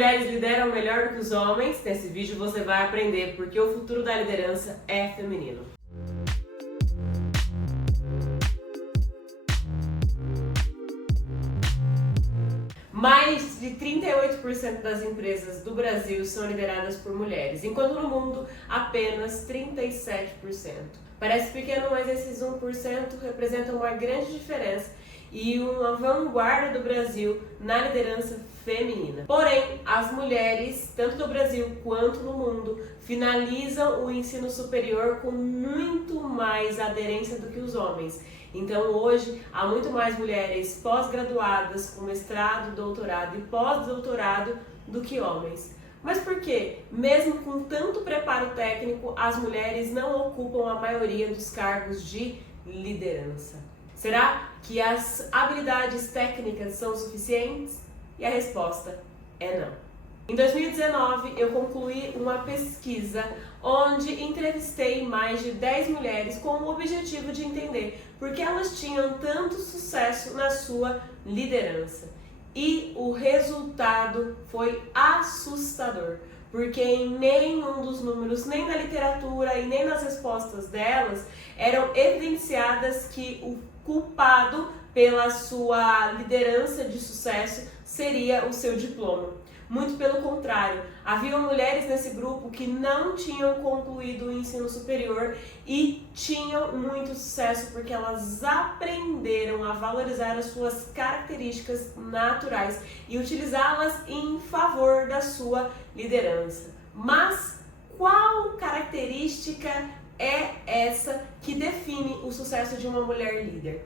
mulheres lideram melhor do que os homens? Nesse vídeo você vai aprender porque o futuro da liderança é feminino. Mais de 38% das empresas do Brasil são lideradas por mulheres, enquanto no mundo apenas 37%. Parece pequeno, mas esses 1% representam uma grande diferença e uma vanguarda do Brasil na liderança feminina. Porém, as mulheres, tanto do Brasil quanto no mundo, finalizam o ensino superior com muito mais aderência do que os homens. Então hoje há muito mais mulheres pós-graduadas com mestrado, doutorado e pós-doutorado do que homens. Mas por quê? Mesmo com tanto preparo técnico, as mulheres não ocupam a maioria dos cargos de liderança. Será que as habilidades técnicas são suficientes? E a resposta é não. Em 2019, eu concluí uma pesquisa onde entrevistei mais de 10 mulheres com o objetivo de entender por que elas tinham tanto sucesso na sua liderança. E o resultado foi assustador, porque em nenhum dos números, nem na literatura e nem nas respostas delas, eram evidenciadas que o culpado pela sua liderança de sucesso seria o seu diploma. Muito pelo contrário, havia mulheres nesse grupo que não tinham concluído o ensino superior e tinham muito sucesso porque elas aprenderam a valorizar as suas características naturais e utilizá-las em favor da sua liderança. Mas qual característica é essa que define o sucesso de uma mulher líder?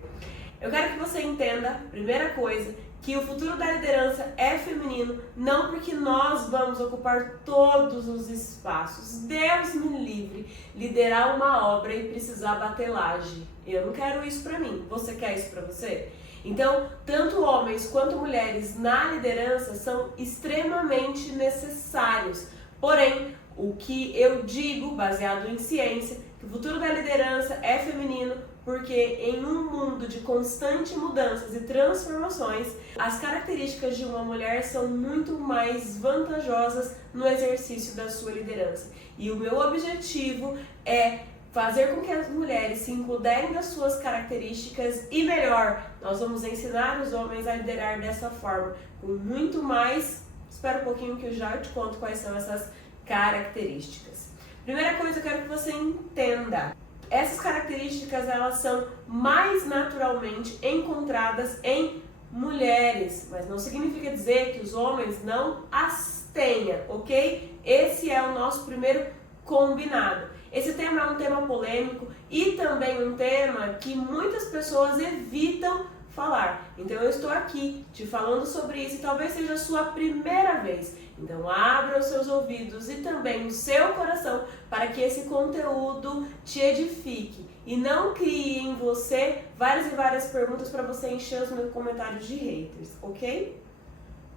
Eu quero que você entenda, primeira coisa, que o futuro da liderança é feminino, não porque nós vamos ocupar todos os espaços. Deus me livre, liderar uma obra e precisar bater laje. Eu não quero isso pra mim. Você quer isso pra você? Então, tanto homens quanto mulheres na liderança são extremamente necessários. Porém, o que eu digo, baseado em ciência, que o futuro da liderança é feminino, porque em um mundo de constante mudanças e transformações, as características de uma mulher são muito mais vantajosas no exercício da sua liderança. E o meu objetivo é fazer com que as mulheres se empoderem das suas características e melhor, nós vamos ensinar os homens a liderar dessa forma, com muito mais. Espera um pouquinho que eu já te conto quais são essas características. Primeira coisa, eu quero que você entenda. Essas características, elas são mais naturalmente encontradas em mulheres, mas não significa dizer que os homens não as tenham, ok? Esse é o nosso primeiro combinado. Esse tema é um tema polêmico e também um tema que muitas pessoas evitam falar. Então eu estou aqui te falando sobre isso e talvez seja a sua primeira vez. Então abra os seus ouvidos e também o seu coração para que esse conteúdo te edifique e não crie em você várias e várias perguntas para você encher os meus comentários de haters, ok?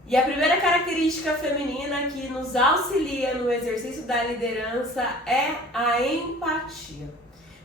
E a primeira característica feminina que nos auxilia no exercício da liderança é a empatia.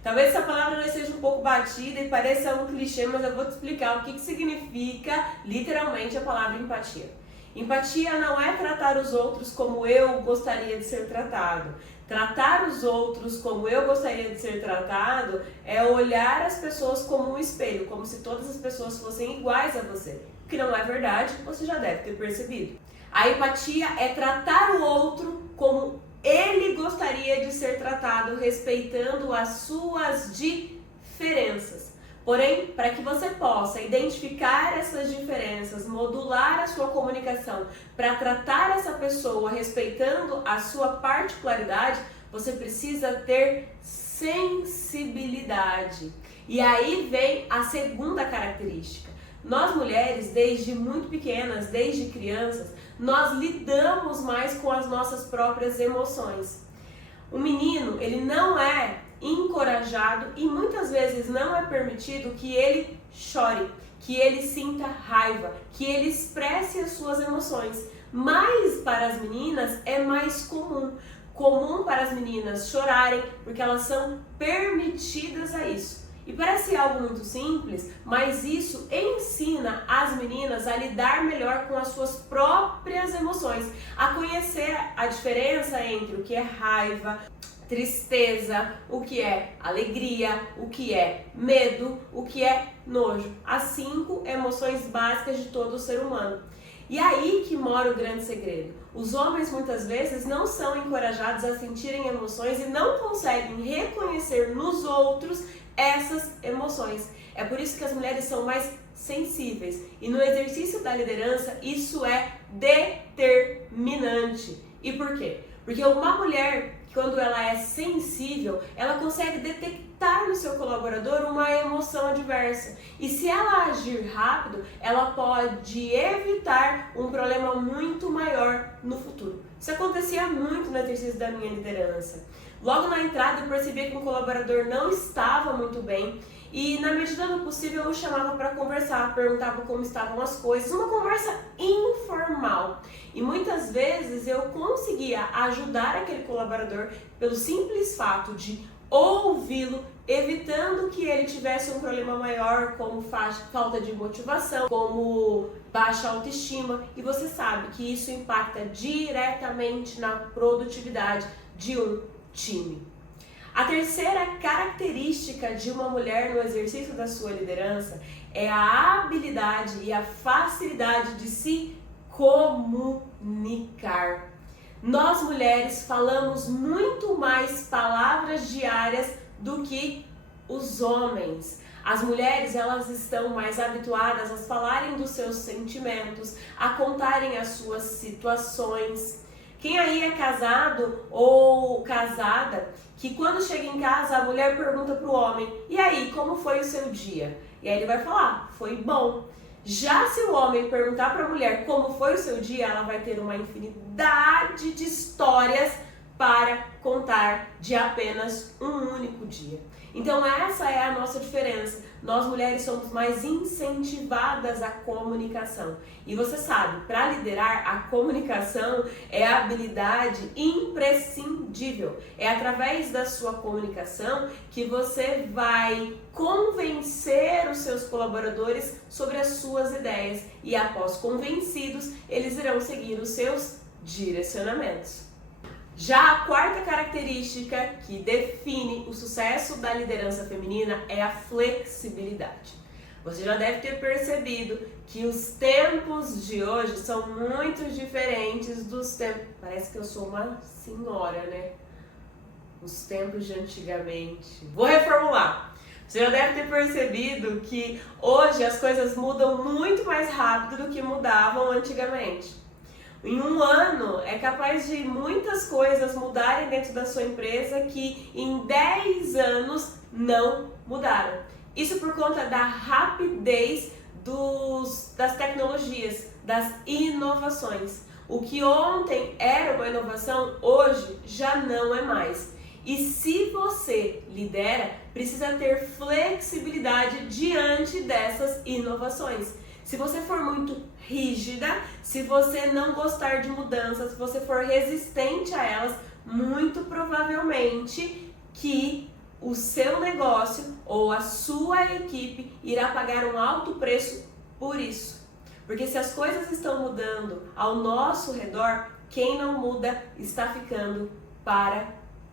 Talvez essa palavra já seja um pouco batida e pareça um clichê, mas eu vou te explicar o que significa literalmente a palavra empatia. Empatia não é tratar os outros como eu gostaria de ser tratado. Tratar os outros como eu gostaria de ser tratado é olhar as pessoas como um espelho, como se todas as pessoas fossem iguais a você. O que não é verdade, você já deve ter percebido. A empatia é tratar o outro como ele gostaria de ser tratado, respeitando as suas diferenças. Porém, para que você possa identificar essas diferenças, modular a sua comunicação para tratar essa pessoa respeitando a sua particularidade, você precisa ter sensibilidade. E aí vem a segunda característica. Nós mulheres, desde muito pequenas, desde crianças, nós lidamos mais com as nossas próprias emoções. O menino, ele não é encorajado e muitas vezes não é permitido que ele chore, que ele sinta raiva, que ele expresse as suas emoções. Mas para as meninas é mais comum para as meninas chorarem porque elas são permitidas a isso. E parece algo muito simples, mas isso ensina as meninas a lidar melhor com as suas próprias emoções, a conhecer a diferença entre o que é raiva, tristeza, o que é alegria, o que é medo, o que é nojo. As 5 emoções básicas de todo ser humano. E aí que mora o grande segredo. Os homens muitas vezes não são encorajados a sentirem emoções e não conseguem reconhecer nos outros essas emoções. É por isso que as mulheres são mais sensíveis. E no exercício da liderança isso é determinante. E por quê? Porque uma mulher, quando ela é sensível, ela consegue detectar no seu colaborador uma emoção adversa. E se ela agir rápido, ela pode evitar um problema muito maior no futuro. Isso acontecia muito no exercício da minha liderança. Logo na entrada eu percebi que um colaborador não estava muito bem e na medida do possível eu o chamava para conversar, perguntava como estavam as coisas, uma conversa informal. E muitas vezes eu conseguia ajudar aquele colaborador pelo simples fato de ouvi-lo, evitando que ele tivesse um problema maior como falta de motivação, como baixa autoestima. E você sabe que isso impacta diretamente na produtividade de um time. A terceira característica de uma mulher no exercício da sua liderança é a habilidade e a facilidade de se comunicar. Nós mulheres falamos muito mais palavras diárias do que os homens. As mulheres, elas estão mais habituadas a falarem dos seus sentimentos, a contarem as suas situações. Quem aí é casado ou casada, que quando chega em casa a mulher pergunta para o homem: e aí, como foi o seu dia? E aí ele vai falar: foi bom. Já se o homem perguntar para a mulher como foi o seu dia, ela vai ter uma infinidade de histórias para contar de apenas um único dia. Então essa é a nossa diferença. Nós mulheres somos mais incentivadas à comunicação. E você sabe, para liderar, a comunicação é a habilidade imprescindível. É através da sua comunicação que você vai convencer os seus colaboradores sobre as suas ideias. E após convencidos, eles irão seguir os seus direcionamentos. Já a quarta característica que define o sucesso da liderança feminina é a flexibilidade. Você já deve ter percebido que os tempos de hoje são muito diferentes dos tempos... Parece que eu sou uma senhora, né? Os tempos de antigamente. Vou reformular. Você já deve ter percebido que hoje as coisas mudam muito mais rápido do que mudavam antigamente. Em um ano é capaz de muitas coisas mudarem dentro da sua empresa que em 10 anos não mudaram. Isso por conta da rapidez das tecnologias, das inovações. O que ontem era uma inovação, hoje já não é mais. E se você lidera, precisa ter flexibilidade diante dessas inovações. Se você for muito rígida, se você não gostar de mudanças, se você for resistente a elas, muito provavelmente que o seu negócio ou a sua equipe irá pagar um alto preço por isso. Porque se as coisas estão mudando ao nosso redor, quem não muda está ficando para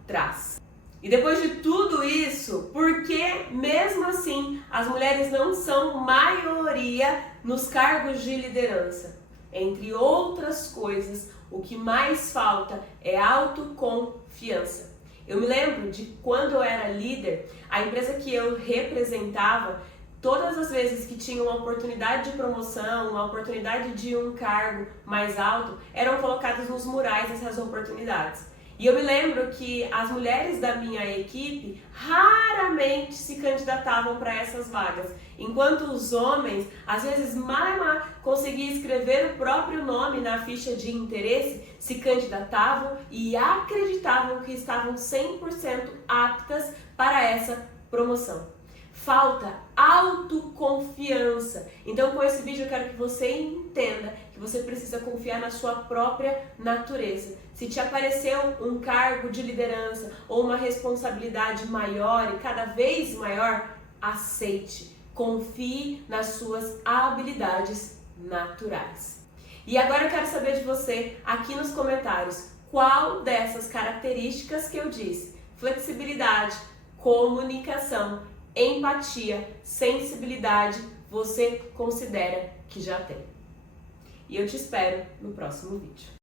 trás. E depois de tudo isso, por que mesmo assim as mulheres não são maioria nos cargos de liderança? Entre outras coisas, o que mais falta é autoconfiança. Eu me lembro de quando eu era líder, a empresa que eu representava, todas as vezes que tinha uma oportunidade de promoção, uma oportunidade de um cargo mais alto, eram colocadas nos murais essas oportunidades. E eu me lembro que as mulheres da minha equipe raramente se candidatavam para essas vagas, enquanto os homens, às vezes mal conseguiam escrever o próprio nome na ficha de interesse, se candidatavam e acreditavam que estavam 100% aptas para essa promoção. Falta autoconfiança. Então com esse vídeo eu quero que você entenda que você precisa confiar na sua própria natureza. Se te apareceu um cargo de liderança ou uma responsabilidade maior e cada vez maior, aceite, confie nas suas habilidades naturais. E agora eu quero saber de você aqui nos comentários qual dessas características que eu disse, flexibilidade, comunicação, empatia, sensibilidade, você considera que já tem. E eu te espero no próximo vídeo.